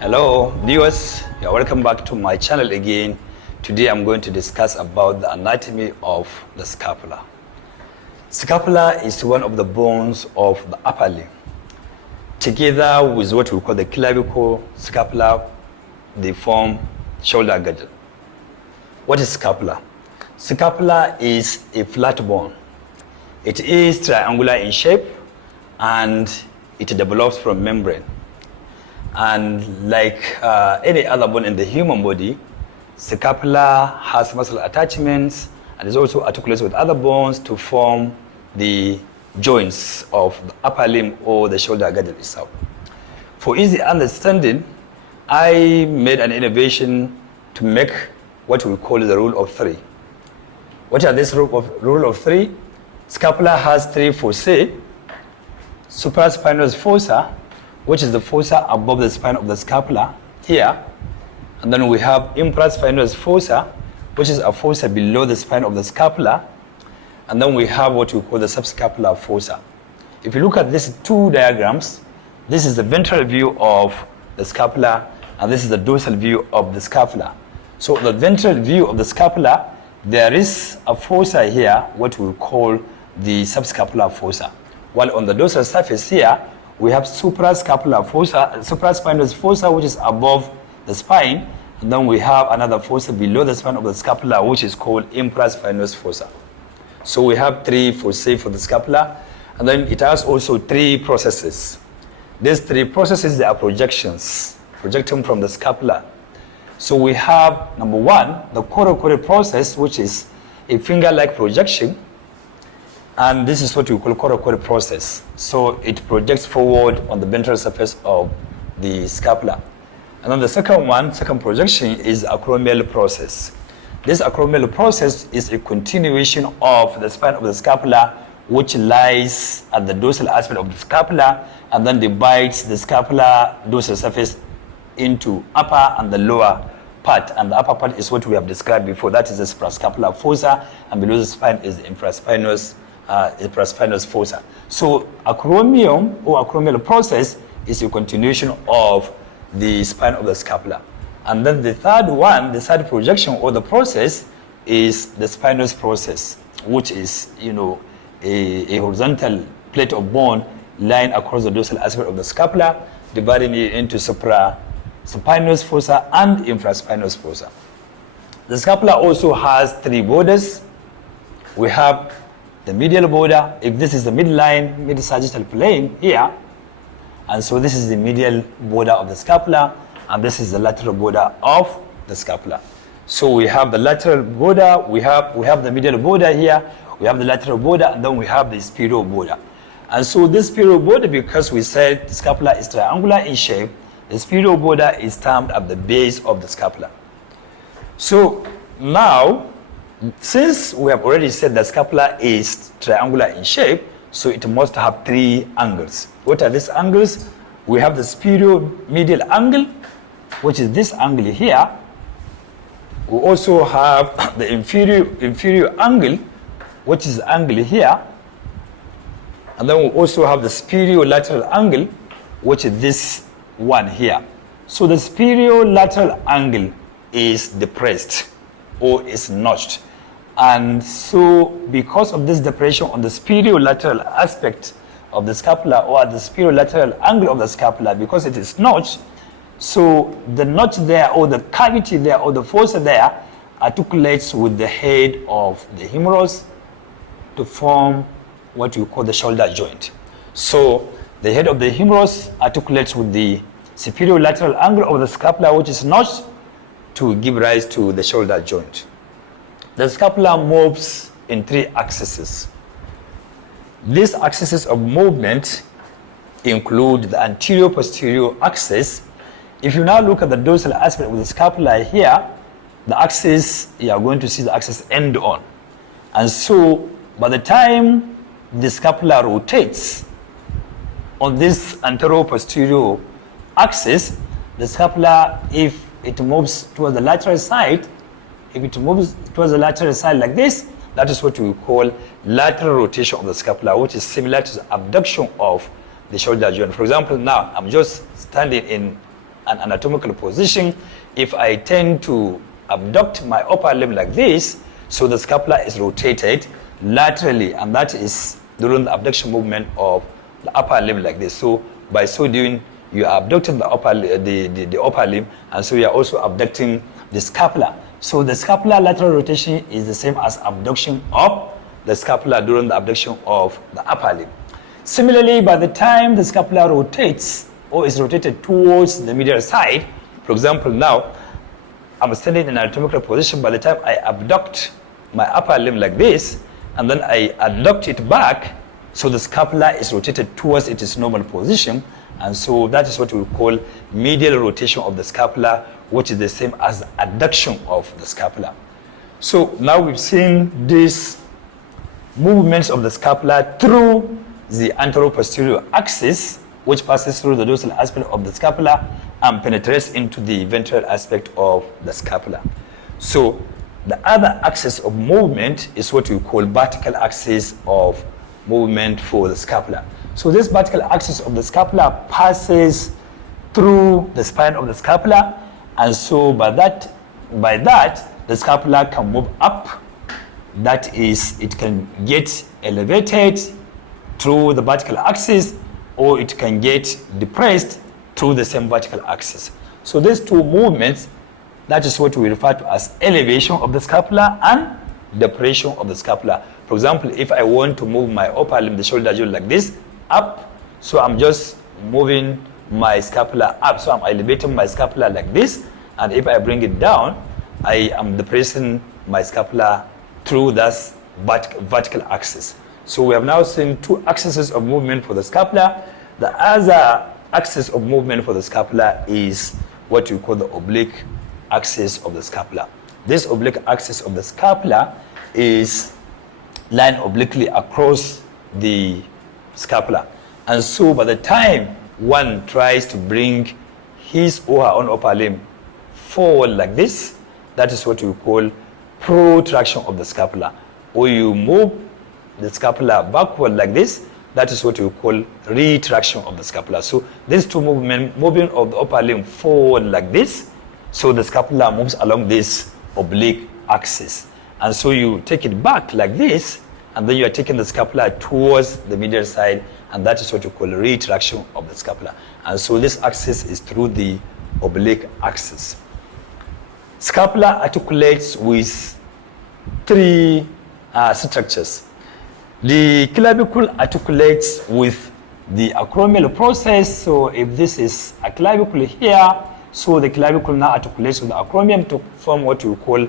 Hello viewers, you're welcome back to my channel again. Today I'm going to discuss about the anatomy of the scapula. Scapula is one of the bones of the upper limb. Together with what we call the clavicle, scapula, they form shoulder girdle. What is scapula? Scapula is a flat bone. It is triangular in shape and it develops from membrane. And like any other bone in the human body, scapula has muscle attachments and is also articulated with other bones to form the joints of the upper limb or the shoulder girdle itself. For easy understanding, I made an innovation to make what we call the rule of three. What are this rule of three? Scapula has three fossae: supraspinous fossa, which is the fossa above the spine of the scapula here. And then we have infraspinous fossa, which is a fossa below the spine of the scapula. And then we have what we call the subscapular fossa. If you look at these two diagrams, this is the ventral view of the scapula, and this is the dorsal view of the scapula. So the ventral view of the scapula, there is a fossa here, what we call the subscapular fossa. While on the dorsal surface here, we have suprascapular fossa, supraspinous fossa, which is above the spine, and then we have another fossa below the spine of the scapula, which is called infraspinous fossa. So we have three fossae for the scapula, and then it has also three processes. These three processes, they are projections, projecting from the scapula. So we have, number one, the coracoid process, which is a finger-like projection. And this is what we call coracoid process. So it projects forward on the ventral surface of the scapula. And then the second projection is acromial process. This acromial process is a continuation of the spine of the scapula, which lies at the dorsal aspect of the scapula and then divides the scapular dorsal surface into upper and the lower part. And the upper part is what we have described before. That is the suprascapular fossa, and below the spine is the infraspinous fossa. So acromion or acromial process is a continuation of the spine of the scapula. And then the third projection or the process is the spinous process, which is, a horizontal plate of bone lying across the dorsal aspect of the scapula, dividing it into supraspinous fossa and infraspinous fossa. The scapula also has three borders. We have the medial border, if this is the midline, mid-sagittal plane here, and so this is the medial border of the scapula, and this is the lateral border of the scapula. So we have the lateral border, we have the medial border here, we have the lateral border, and then we have the superior border. And so this superior border, because we said the scapula is triangular in shape, the superior border is termed at the base of the scapula. So now, since we have already said that scapula is triangular in shape, so it must have three angles. What are these angles? We have the superior medial angle, which is this angle here. We also have the inferior angle, which is the angle here. And then we also have the superior lateral angle, which is this one here. So the superior lateral angle is depressed or is notched. And so because of this depression on the superior lateral aspect of the scapula, or at the superior lateral angle of the scapula, because it is notched, so the notch there, or the cavity there, or the fossa there, articulates with the head of the humerus to form what we call the shoulder joint. So the head of the humerus articulates with the superior lateral angle of the scapula, which is notched, to give rise to the shoulder joint. The scapula moves in three axes. These axes of movement include the anterior-posterior axis. If you now look at the dorsal aspect of the scapula here, the axis, you are going to see the axis end on. And so by the time the scapula rotates on this anterior-posterior axis, the scapula, if it moves towards the lateral side, if it moves towards the lateral side like this, that is what we call lateral rotation of the scapula, which is similar to the abduction of the shoulder joint. For example, now I'm just standing in an anatomical position, if I tend to abduct my upper limb like this, so the scapula is rotated laterally, and that is during the abduction movement of the upper limb like this. So by so doing, you are abducting the upper limb, and so you are also abducting the scapula. So the scapular lateral rotation is the same as abduction of the scapula during the abduction of the upper limb. Similarly, by the time the scapula rotates or is rotated towards the medial side, for example, now I'm standing in an anatomical position. By the time I abduct my upper limb like this, and then I adduct it back, so the scapula is rotated towards its normal position, and so that is what we call medial rotation of the scapula, which is the same as the adduction of the scapula. So now we've seen these movements of the scapula through the anteroposterior axis, which passes through the dorsal aspect of the scapula and penetrates into the ventral aspect of the scapula. So the other axis of movement is what we call vertical axis of movement for the scapula. So this vertical axis of the scapula passes through the spine of the scapula, and so by that the scapula can move up. That is, it can get elevated through the vertical axis, or it can get depressed through the same vertical axis. So these two movements, that is what we refer to as elevation of the scapula and depression of the scapula. For example, if I want to move my upper limb, the shoulder joint like this, up, so I'm just moving my scapula up, so I'm elevating my scapula like this, and if I bring it down, I am depressing my scapula through that vertical axis. So we have now seen two axes of movement for the scapula. The other axis of movement for the scapula is what we call the oblique axis of the scapula. This oblique axis of the scapula is lying obliquely across the scapula. And so by the time one tries to bring his or her own upper limb forward like this, that is what we call protraction of the scapula. Or you move the scapula backward like this, that is what we call retraction of the scapula. So these two moving of the upper limb forward like this, so the scapula moves along this oblique axis. And so you take it back like this, and then you are taking the scapula towards the medial side, and that is what we call retraction of the scapula. And so this axis is through the oblique axis. Scapula articulates with three structures. The clavicle articulates with the acromial process. So if this is a clavicle here, so the clavicle now articulates with the acromion to form what we call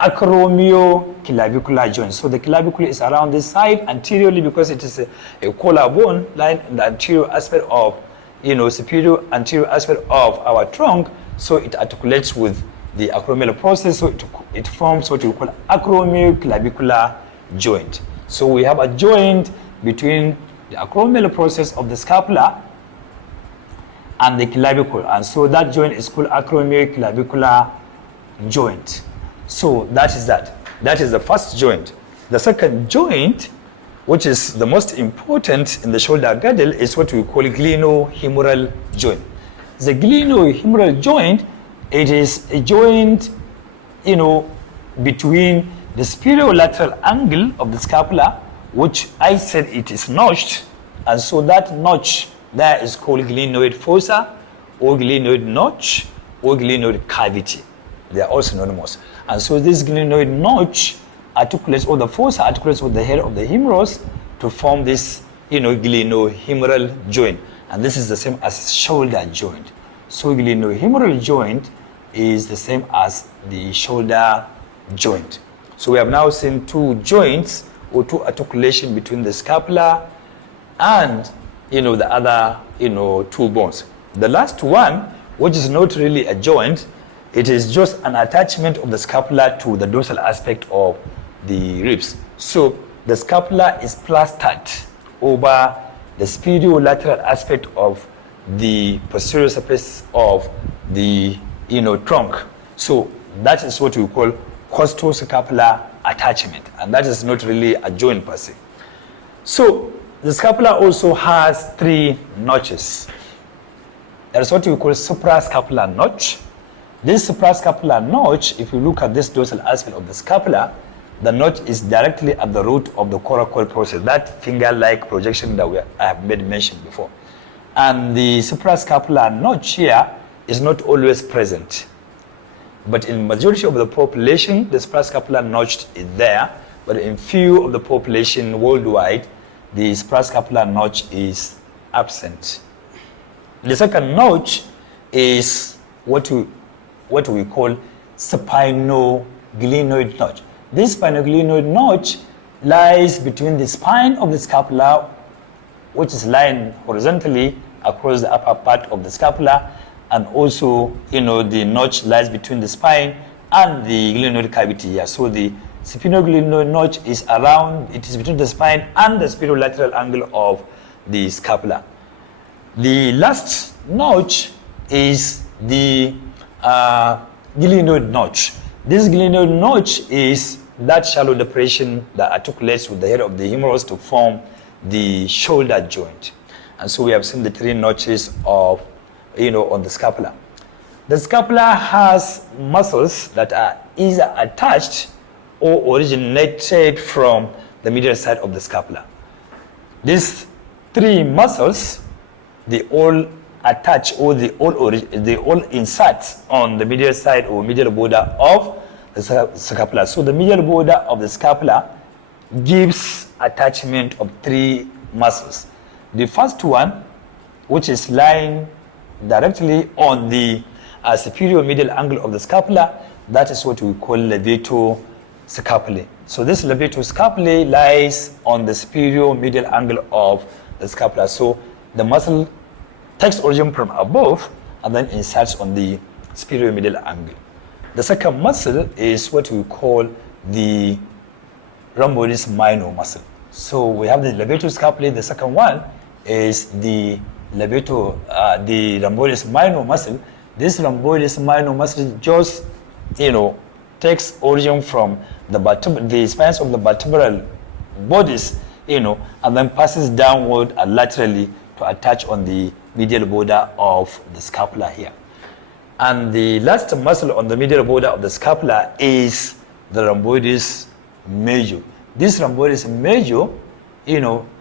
acromioclavicular joint. So the clavicle is around this side anteriorly because it is a collarbone lying in the anterior aspect of, superior anterior aspect of our trunk. So it articulates with the acromial process. So it forms what we call acromioclavicular joint. So we have a joint between the acromial process of the scapula and the clavicle, and so that joint is called acromioclavicular joint. So that is that. That is the first joint. The second joint, which is the most important in the shoulder girdle, is what we call glenohumeral joint. The glenohumeral joint, it is a joint, between the superior lateral angle of the scapula, which I said it is notched, and so that notch there is called glenoid fossa, or glenoid notch, or glenoid cavity. They are all synonymous. And so this glenoid notch articulates, or the fossa articulates with the head of the humerus to form this, glenohumeral joint. And this is the same as shoulder joint. So glenohumeral joint is the same as the shoulder joint. So we have now seen two joints, or two articulation between the scapula and the other two bones. The last one, which is not really a joint, it is just an attachment of the scapula to the dorsal aspect of the ribs. So the scapula is plastered over the superior-lateral aspect of the posterior surface of the trunk. So that is what we call costoscapular attachment, and that is not really a joint per se. So the scapula also has three notches. There is what we call suprascapular notch. This suprascapular notch, if you look at this dorsal aspect of the scapula, the notch is directly at the root of the coracoid process, that finger-like projection that I have made mention before. And the suprascapular notch here is not always present. But in majority of the population, the suprascapular notch is there, but in few of the population worldwide, the suprascapular notch is absent. The second notch is what we call spinoglenoid notch. This spinoglenoid notch lies between the spine of the scapula, which is lying horizontally across the upper part of the scapula, and also, the notch lies between the spine and the glenoid cavity here. So the spinoglenoid notch is between the spine and the spirolateral angle of the scapula. The last notch is the glenoid notch. This glenoid notch is that shallow depression that articulates with the head of the humerus to form the shoulder joint. And so we have seen the three notches of, on the scapula. The scapula has muscles that are either attached or originated from the medial side of the scapula. These three muscles, they all attach, or they all insert on the medial side or medial border of the scapula. So the medial border of the scapula gives attachment of three muscles. The first one, which is lying directly on the superior medial angle of the scapula, that is what we call levator scapulae. So this levator scapulae lies on the superior medial angle of the scapula. So the muscle takes origin from above and then inserts on the superior medial angle. The second muscle is what we call the rhomboides minor muscle. So we have the levator scapulae. The second one is the rhomboides minor muscle. This rhomboides minor muscle just, takes origin from the spines of the vertebral bodies, and then passes downward and laterally to attach on the medial border of the scapula here. And the last muscle on the medial border of the scapula is the rhomboides major. This rhomboides major,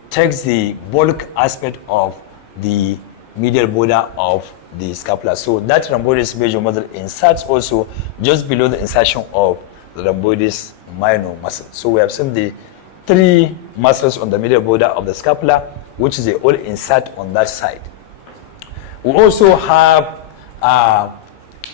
takes the bulk aspect of the medial border of the scapula. So that rhomboides major muscle inserts also just below the insertion of the rhomboides minor muscle. So we have seen the three muscles on the medial border of the scapula, which is they all insert on that side. We also have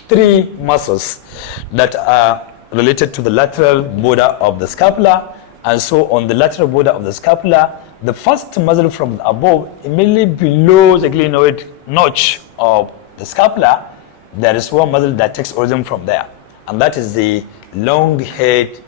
three muscles that are related to the lateral border of the scapula. And so on the lateral border of the scapula, the first muscle from above, immediately below the glenoid notch of the scapula, there is one muscle that takes origin from there. And that is the long head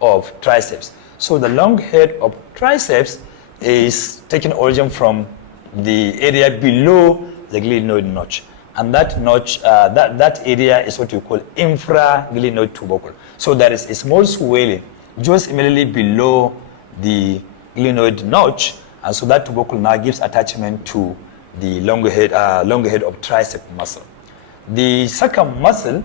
of triceps. So the long head of triceps is taking origin from the area below the glenoid notch. And that notch, that area is what we call infraglenoid tubercle. So there is a small swelling just immediately below the glenoid notch, and so that tubercle now gives attachment to the long head of tricep muscle. The second muscle,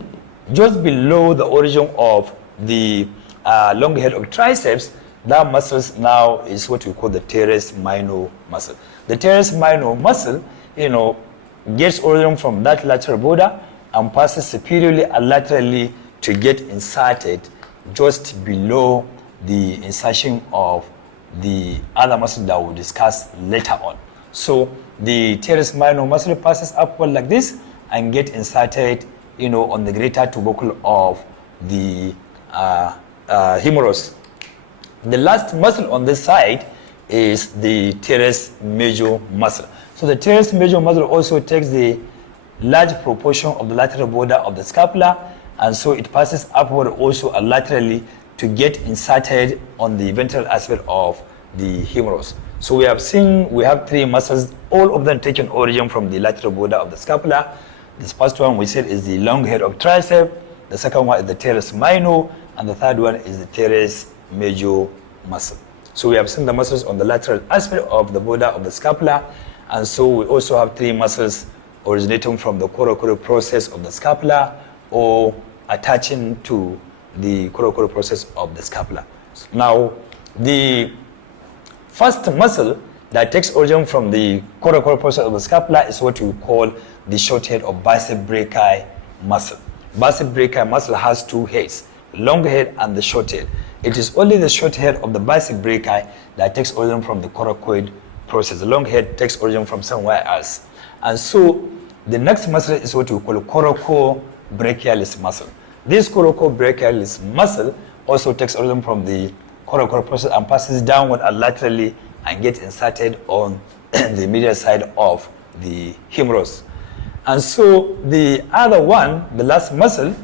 just below the origin of the long head of triceps, that muscle now is what we call the teres minor muscle. The teres minor muscle, gets origin from that lateral border and passes superiorly and laterally to get inserted just below the insertion of the other muscle that we'll discuss later on. So the teres minor muscle passes upward like this and get inserted, on the greater tubercle of the humerus. The last muscle on this side is the teres major muscle. So the teres major muscle also takes the large proportion of the lateral border of the scapula, and so it passes upward also and laterally to get inserted on the ventral aspect of the humerus. So we have three muscles, all of them taking origin from the lateral border of the scapula. This first one we said is the long head of tricep, the second one is the teres minor, and the third one is the teres major muscle. So we have seen the muscles on the lateral aspect of the border of the scapula, and so we also have three muscles originating from the coracoid process of the scapula or attaching to the coracoid process of the scapula. Now, the first muscle that takes origin from the coracoid process of the scapula is what we call the short head or bicep brachii muscle. Bicep brachii muscle has two heads, long head and the short head. It is only the short head of the bicep brachii that takes origin from the coracoid process. The long head takes origin from somewhere else. And so the next muscle is what we call coracobrachialis muscle. This coracobrachialis muscle also takes origin from the coracoid process and passes downward and laterally and gets inserted on the medial side of the humerus. And so the other one, the last muscle,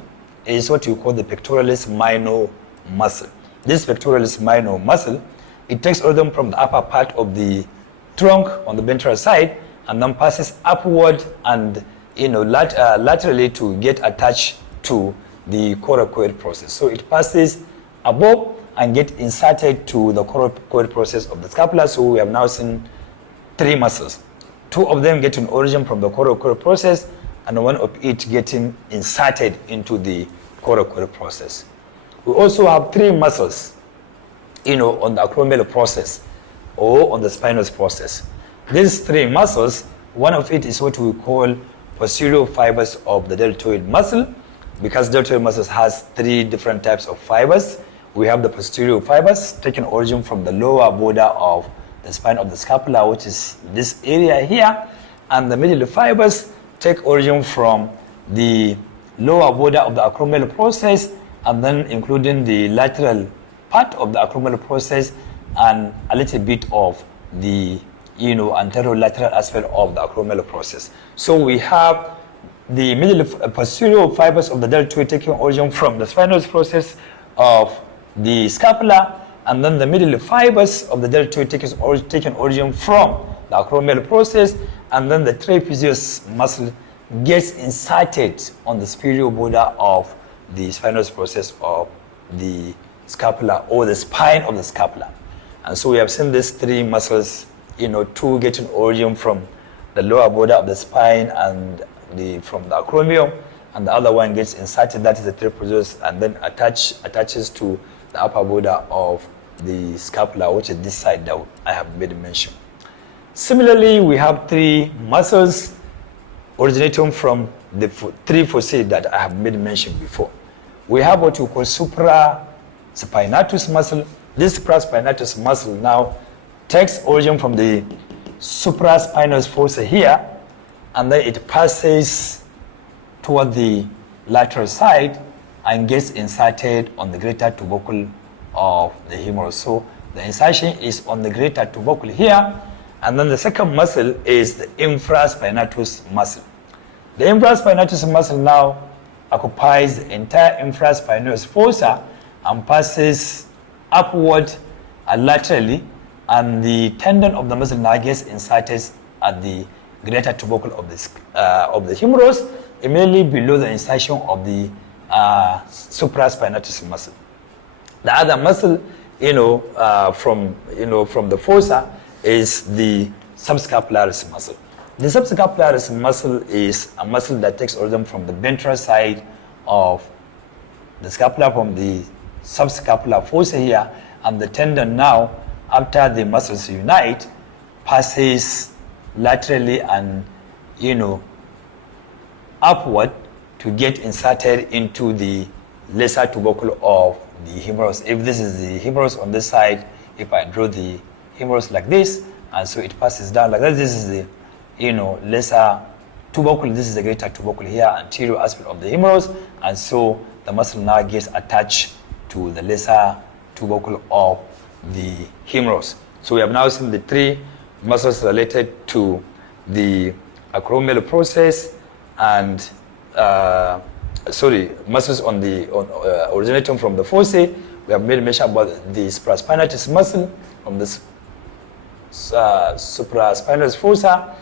is what you call the pectoralis minor muscle. This pectoralis minor muscle, it takes origin from the upper part of the trunk on the ventral side and then passes upward and laterally to get attached to the coracoid process. So it passes above and get inserted to the coracoid process of the scapula. So we have now seen three muscles. Two of them getting origin from the coracoid process and one of each getting inserted into the coracoid process. We also have three muscles, on the acromial process or on the spinous process. These three muscles, one of it is what we call posterior fibers of the deltoid muscle, because deltoid muscles has three different types of fibers. We have the posterior fibers taking origin from the lower border of the spine of the scapula, which is this area here, and the middle fibers take origin from the lower border of the acromial process, and then including the lateral part of the acromial process and a little bit of the anterolateral aspect of the acromial process. So we have the middle posterior fibers of the deltoid taking origin from the spinous process of the scapula, and then the middle fibers of the deltoid taking origin from the acromial process, and then the trapezius muscle gets inserted on the superior border of the spinous process of the scapula or the spine of the scapula. And so we have seen these three muscles, two getting origin from the lower border of the spine and from the acromion, and the other one gets inserted, that is the trapezius, and then attaches to the upper border of the scapula, which is this side that I have made mention. Similarly, we have three muscles originating from the three fossae that I have made mention before. We have what we call supraspinatus muscle. This supraspinatus muscle now takes origin from the supraspinous fossa here, and then it passes toward the lateral side and gets inserted on the greater tubercle of the humerus. So the insertion is on the greater tubercle here, and then the second muscle is the infraspinatus muscle. The infraspinatus muscle now occupies the entire infraspinous fossa and passes upward and laterally, and the tendon of the muscle now gets inserted at the greater tubercle of the humerus, immediately below the insertion of the supraspinatus muscle. The other muscle, from the fossa is the subscapularis muscle. The subscapularis muscle is a muscle that takes origin from the ventral side of the scapula, from the subscapular fossa here, and the tendon now, after the muscles unite, passes laterally and upward to get inserted into the lesser tubercle of the humerus. If this is the humerus on this side, if I draw the humerus like this, and so it passes down like that, this is the lesser tubercle, this is the greater tubercle here, anterior aspect of the humerus, and so the muscle now gets attached to the lesser tubercle of the humerus. So we have now seen the three muscles related to the acromial process and muscles originating from the fossae. We have made mention about the supraspinatus muscle from the supraspinous fossa,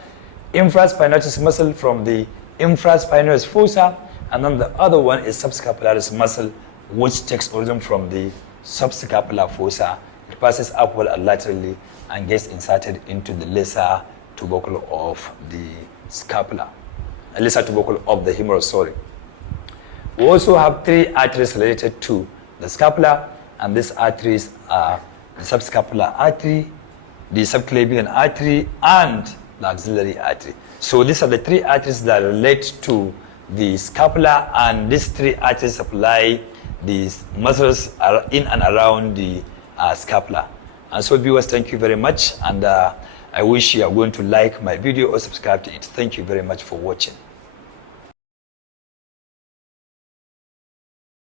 infraspinatus muscle from the infraspinous fossa, and then the other one is subscapularis muscle, which takes origin from the subscapular fossa. It passes upward and laterally and gets inserted into the lesser tubercle of the scapula. lesser tubercle of the humerus, sorry. We also have 3 arteries related to the scapula, and these arteries are the subscapular artery, the subclavian artery, and the axillary artery. So these are the 3 arteries that relate to the scapula, and these 3 arteries supply the muscles in and around the scapula. And so viewers, thank you very much, and I wish you are going to like my video or subscribe to it. Thank you very much for watching.